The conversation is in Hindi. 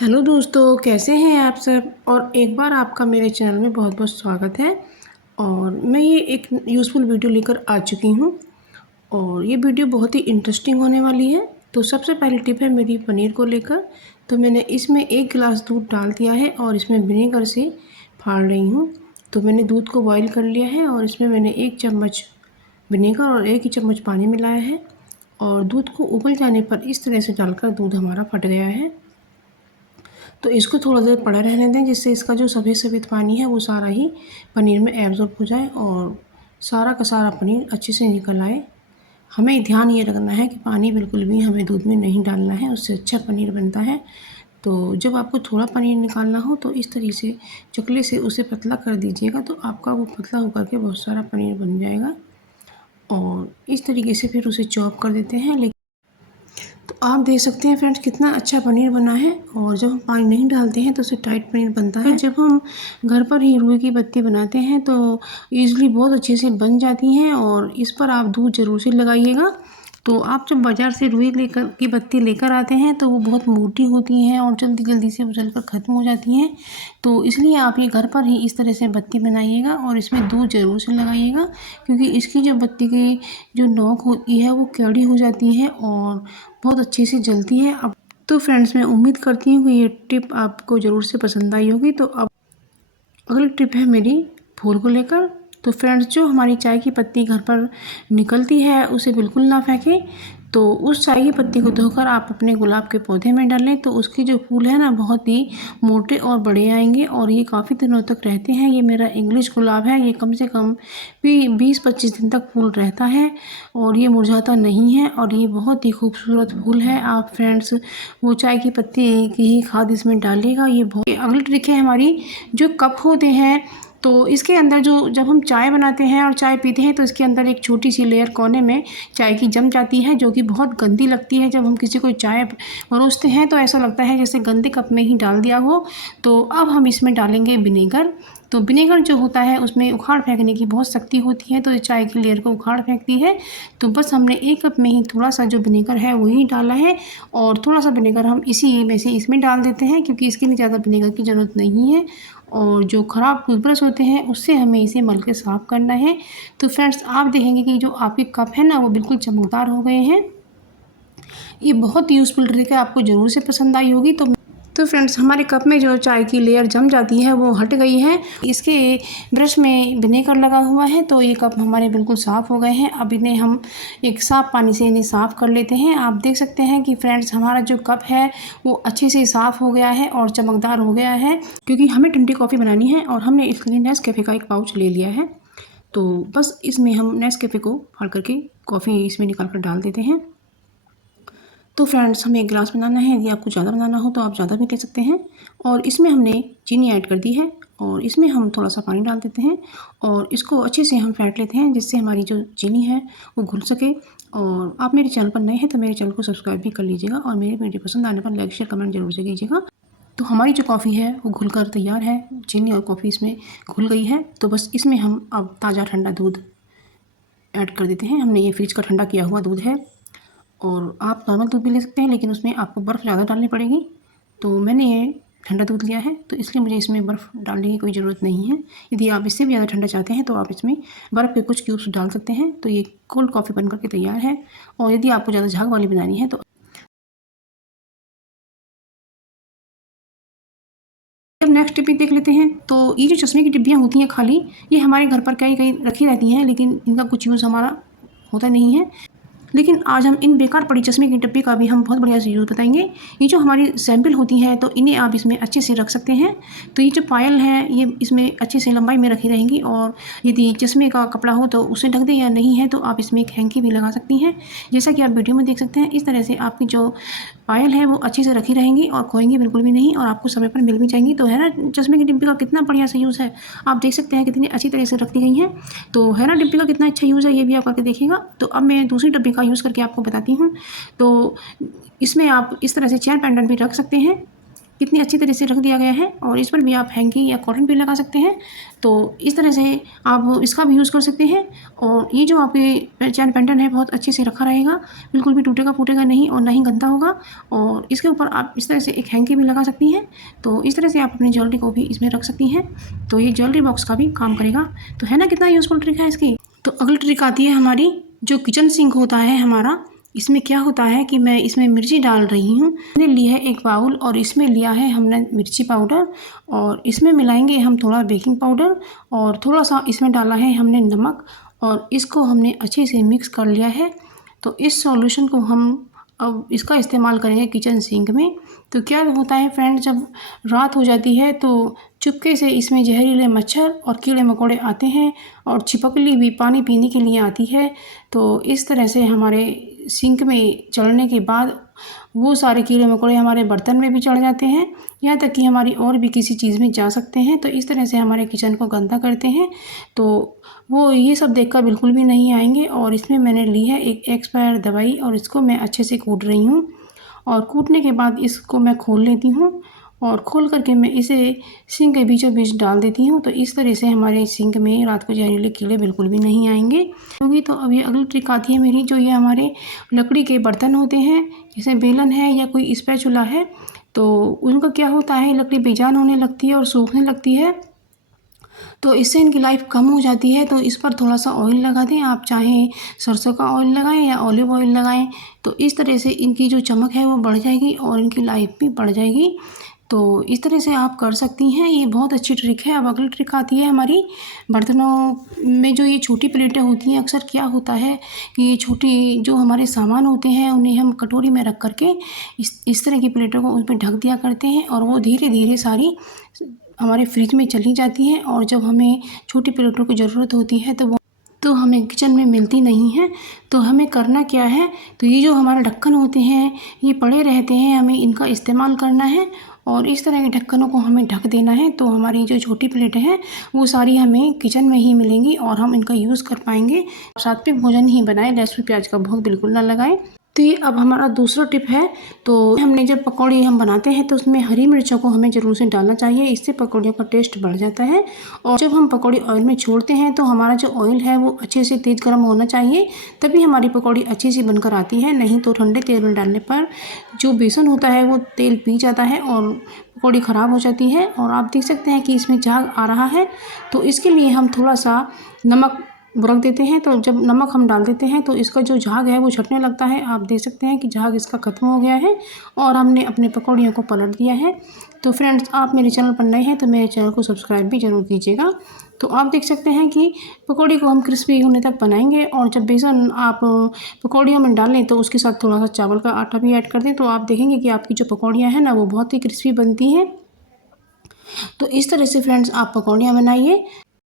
हेलो दोस्तों, कैसे हैं आप सब। और एक बार आपका मेरे चैनल में बहुत बहुत स्वागत है। और मैं ये एक यूज़फुल वीडियो लेकर आ चुकी हूँ और ये वीडियो बहुत ही इंटरेस्टिंग होने वाली है। तो सबसे पहली टिप है मेरी पनीर को लेकर। तो मैंने इसमें 1 गिलास दूध डाल दिया है और इसमें विनेगर से फाड़ रही हूँ। तो मैंने दूध को बॉईल कर लिया है और इसमें मैंने 1 चम्मच विनेगर और 1 ही चम्मच पानी मिलाया है। और दूध को उबल जाने पर इस तरह से डालकर दूध हमारा फट गया है। तो इसको थोड़ा देर पड़ा रहने दें, जिससे इसका जो सफ़ेद सफ़ेद पानी है वो सारा ही पनीर में एब्ज़ॉर्ब हो जाए और सारा का सारा पनीर अच्छे से निकल आए। हमें ध्यान ये रखना है कि पानी बिल्कुल भी हमें दूध में नहीं डालना है, उससे अच्छा पनीर बनता है। तो जब आपको थोड़ा पनीर निकालना हो तो इस तरीके से चकले से उसे पतला कर दीजिएगा, तो आपका वो पतला होकर के बहुत सारा पनीर बन जाएगा। और इस तरीके से फिर उसे चॉप कर देते हैं। तो आप देख सकते हैं फ्रेंड्स, कितना अच्छा पनीर बना है। और जब हम पानी नहीं डालते हैं तो उससे टाइट पनीर बनता है। जब हम घर पर ही रुई की बत्ती बनाते हैं तो ईज़िली बहुत अच्छे से बन जाती हैं। और इस पर आप दूध ज़रूर से लगाइएगा। तो आप जब बाज़ार से रुई लेकर की बत्ती लेकर आते हैं तो वो बहुत मोटी होती हैं और जल्दी जल्दी से उजलकर ख़त्म हो जाती हैं। तो इसलिए आप ये घर पर ही इस तरह से बत्ती बनाइएगा और इसमें दूध ज़रूर से लगाइएगा, क्योंकि इसकी जो बत्ती की जो नोक होती है वो कैड़ी हो जाती है और बहुत अच्छे से जलती है। अब तो फ्रेंड्स, मैं उम्मीद करती हूँ कि ये टिप आपको ज़रूर से पसंद आई होगी। तो अब अगली टिप है मेरी फूल को लेकर। तो फ्रेंड्स, जो हमारी चाय की पत्ती घर पर निकलती है उसे बिल्कुल ना फेंकें। तो उस चाय की पत्ती को धोकर आप अपने गुलाब के पौधे में डालें, तो उसके जो फूल है ना बहुत ही मोटे और बड़े आएंगे और ये काफ़ी दिनों तक रहते हैं। ये मेरा इंग्लिश गुलाब है, ये कम से कम भी 20-25 दिन तक फूल रहता है और ये मुरझाता नहीं है और ये बहुत ही खूबसूरत फूल है। आप फ्रेंड्स वो चाय की पत्ती की ही खाद इसमें डालिएगा। ये बहुत अगली ट्रिक है हमारी, जो कप होते हैं तो इसके अंदर जो जब हम चाय बनाते हैं और चाय पीते हैं तो इसके अंदर एक छोटी सी लेयर कोने में चाय की जम जाती है, जो कि बहुत गंदी लगती है। जब हम किसी को चाय परोसते हैं तो ऐसा लगता है जैसे गंदे कप में ही डाल दिया हो। तो अब हम इसमें डालेंगे विनेगर। तो विनेगर जो होता है उसमें उखाड़ फेंकने की बहुत शक्ति होती है, तो इस चाय की लेयर को उखाड़ फेंकती है। तो बस हमने 1 कप में ही थोड़ा सा जो विनेगर है वही डाला है और थोड़ा सा विनेगर हम इसी में से इसमें डाल देते हैं, क्योंकि इसके लिए ज़्यादा विनेगर की ज़रूरत नहीं है। और जो ख़राब टूथब्रश होते हैं उससे हमें इसे मल के साफ़ करना है। तो फ्रेंड्स, आप देखेंगे कि जो आपके कप है ना वो बिल्कुल चमकदार हो गए हैं। ये बहुत यूज़फुल ट्रिक है, आपको ज़रूर से पसंद आई होगी। तो फ्रेंड्स, हमारे कप में जो चाय की लेयर जम जाती है वो हट गई है। इसके ब्रश में विनेगर लगा हुआ है, तो ये कप हमारे बिल्कुल साफ़ हो गए हैं। अब इन्हें हम एक साफ़ पानी से इन्हें साफ़ कर लेते हैं। आप देख सकते हैं कि फ्रेंड्स, हमारा जो कप है वो अच्छे से साफ़ हो गया है और चमकदार हो गया है, क्योंकि हमें ठंडी कॉफ़ी बनानी है और हमने इसके लिए नेस्कैफ़े का एक पाउच ले लिया है। तो बस इसमें हम नेस्कैफ़े को फाड़ करके कॉफ़ी इसमें निकाल कर डाल देते हैं। तो फ्रेंड्स, हमें 1 गिलास बनाना है। यदि आपको ज़्यादा बनाना हो तो आप ज़्यादा भी ले सकते हैं। और इसमें हमने चीनी ऐड कर दी है और इसमें हम थोड़ा सा पानी डाल देते हैं और इसको अच्छे से हम फेंट लेते हैं, जिससे हमारी जो चीनी है वो घुल सके। और आप मेरे चैनल पर नए हैं तो मेरे चैनल को सब्सक्राइब भी कर लीजिएगा और मेरी वीडियो पसंद आने पर लाइक शेयर कमेंट जरूर से कीजिएगा। तो हमारी जो कॉफ़ी है वो घुल कर तैयार है, चीनी और कॉफ़ी इसमें घुल गई है। तो बस इसमें हम अब ताज़ा ठंडा दूध ऐड कर देते हैं। हमने ये फ्रिज का ठंडा किया हुआ दूध है और आप नॉर्मल दूध भी ले सकते हैं, लेकिन उसमें आपको बर्फ़ ज़्यादा डालनी पड़ेगी। तो मैंने ये ठंडा दूध लिया है, तो इसलिए मुझे इसमें बर्फ़ डालने की कोई ज़रूरत नहीं है। यदि आप इससे भी ज़्यादा ठंडा चाहते हैं तो आप इसमें बर्फ़ के कुछ क्यूब्स डाल सकते हैं। तो ये कोल्ड कॉफ़ी बन करके तैयार है। और यदि आपको ज़्यादा झाग वाली बनानी है तो अब नेक्स्ट टिप देख लेते हैं। तो ये जो चश्मे की डिब्बियाँ होती हैं खाली, ये हमारे घर पर कहीं कहीं रखी रहती हैं, लेकिन इनका कुछ यूज़ हमारा होता नहीं है। लेकिन आज हम इन बेकार पड़ी चश्मे की डिब्बी का भी हम बहुत बढ़िया से यूज़ बताएंगे। ये जो हमारी सैंपल होती हैं तो इन्हें आप इसमें अच्छे से रख सकते हैं। तो ये जो पायल है ये इसमें अच्छे से लंबाई में रखी रहेंगी। और यदि चश्मे का कपड़ा हो तो उसे ढक दें, या नहीं है तो आप इसमें एक हैंकी भी लगा सकती हैं। जैसा कि आप वीडियो में देख सकते हैं, इस तरह से आपकी जो पायल है वो अच्छे से रखी रहेंगी और खोएंगी बिल्कुल भी नहीं और आपको समय पर मिल भी जाएंगी। तो है ना, चश्मे की डिब्बी का कितना बढ़िया सा यूज़ है। आप देख सकते हैं कितनी अच्छी तरह से रखी गई हैं। तो है ना, डिब्बी का कितना अच्छा यूज़ है, ये भी आप करके देखिएगा। तो अब मैं दूसरी डिब्बी का यूज़ करके आपको बताती हूँ। तो इसमें आप इस तरह से चेयर पेंडेंट भी रख सकते हैं। कितनी अच्छी तरह से रख दिया गया है। और इस पर भी आप हैंकी या कॉटन भी लगा सकते हैं। तो इस तरह से आप इसका भी यूज़ कर सकते हैं। और ये जो आपके चैन पेंडेंट है बहुत अच्छे से रखा रहेगा, बिल्कुल भी टूटेगा फूटेगा नहीं और ना ही गंदा होगा। और इसके ऊपर आप इस तरह से एक हैंकी भी लगा सकती हैं। तो इस तरह से आप अपनी ज्वेलरी को भी इसमें रख सकती हैं। तो ये ज्वेलरी बॉक्स का भी काम करेगा। तो है ना कितना यूज़फुल ट्रिक है इसकी। तो अगली ट्रिक आती है हमारी जो किचन सिंक होता है हमारा। इसमें क्या होता है कि मैं इसमें मिर्ची डाल रही हूँ। मैंने लिया है एक बाउल और इसमें लिया है हमने मिर्ची पाउडर और इसमें मिलाएंगे हम थोड़ा बेकिंग पाउडर और थोड़ा सा इसमें डाला है हमने नमक और इसको हमने अच्छे से मिक्स कर लिया है। तो इस सॉल्यूशन को हम अब इसका इस्तेमाल करेंगे किचन सिंक में। तो क्या होता है फ्रेंड, जब रात हो जाती है तो चुपके से इसमें जहरीले मच्छर और कीड़े मकोड़े आते हैं और छिपकली भी पानी पीने के लिए आती है। तो इस तरह से हमारे सिंक में चढ़ने के बाद वो सारे कीड़े मकोड़े हमारे बर्तन में भी चढ़ जाते हैं, यहाँ तक कि हमारी और भी किसी चीज़ में जा सकते हैं। तो इस तरह से हमारे किचन को गंदा करते हैं। तो वो ये सब देखकर बिल्कुल भी नहीं आएंगे। और इसमें मैंने ली है एक एक्सपायर दवाई और इसको मैं अच्छे से कूट रही हूँ। और कूटने के बाद इसको मैं खोल लेती हूँ और खोल करके मैं इसे सिंक के बीचों बीच डाल देती हूँ। तो इस तरह से हमारे सिंक में रात को जहरीले कीड़े बिल्कुल भी नहीं आएंगे क्योंकि। तो अब ये अगली ट्रिक आती है मेरी, जो ये हमारे लकड़ी के बर्तन होते हैं, जैसे बेलन है या कोई स्पैचुला है, तो उनका क्या होता है लकड़ी बेजान होने लगती है और सूखने लगती है। तो इससे इनकी लाइफ कम हो जाती है। तो इस पर थोड़ा सा ऑयल लगा दें, आप चाहें सरसों का ऑयल लगाएं या ऑलिव ऑयल लगाएं। तो इस तरह से इनकी जो चमक है वो बढ़ जाएगी और इनकी लाइफ भी बढ़ जाएगी। तो इस तरह से आप कर सकती हैं, ये बहुत अच्छी ट्रिक है। अब अगली ट्रिक आती है हमारी बर्तनों में जो ये छोटी प्लेटें होती हैं। अक्सर क्या होता है कि ये छोटी जो हमारे सामान होते हैं उन्हें हम कटोरी में रख करके इस तरह की प्लेटों को उन पर ढक दिया करते हैं और वो धीरे धीरे सारी हमारे फ्रिज में चली जाती हैं। और जब हमें छोटी प्लेटों की ज़रूरत होती है तो हमें किचन में मिलती नहीं है। तो हमें करना क्या है, तो ये जो हमारे ढक्कन होते हैं ये पड़े रहते हैं, हमें इनका इस्तेमाल करना है और इस तरह के ढक्कनों को हमें ढक देना है। तो हमारी जो छोटी प्लेटें हैं वो सारी हमें किचन में ही मिलेंगी और हम इनका यूज़ कर पाएंगे। सात्विक भोजन ही बनाएं, लहसुन प्याज का भोग बिल्कुल ना लगाएं। तो ये अब हमारा दूसरा टिप है। तो हमने जब पकौड़ी हम बनाते हैं तो उसमें हरी मिर्चों को हमें ज़रूर से डालना चाहिए, इससे पकौड़ियों का टेस्ट बढ़ जाता है। और जब हम पकौड़ी ऑयल में छोड़ते हैं तो हमारा जो ऑयल है वो अच्छे से तेज़ गर्म होना चाहिए, तभी हमारी पकौड़ी अच्छी सी बनकर आती है। नहीं तो ठंडे तेल में डालने पर जो बेसन होता है वो तेल पी जाता है और पकौड़ी ख़राब हो जाती है। और आप देख सकते हैं कि इसमें झाग आ रहा है। तो इसके लिए हम थोड़ा सा नमक रख देते हैं। तो जब नमक हम डाल देते हैं तो इसका जो झाग है वो छटने लगता है। आप देख सकते हैं कि झाग इसका ख़त्म हो गया है और हमने अपने पकौड़ियों को पलट दिया है। तो फ्रेंड्स, आप मेरे चैनल पर नए हैं तो मेरे चैनल को सब्सक्राइब भी ज़रूर कीजिएगा। तो आप देख सकते हैं कि पकौड़ी को हम क्रिस्पी होने तक बनाएंगे। और जब बेसन आप पकौड़ियों में डालें तो उसके साथ थोड़ा सा चावल का आटा भी ऐड कर दें, तो आप देखेंगे कि आपकी जो पकौड़ियाँ हैं ना वो बहुत ही क्रिस्पी बनती हैं। तो इस तरह से फ्रेंड्स आप पकौड़ियाँ बनाइए।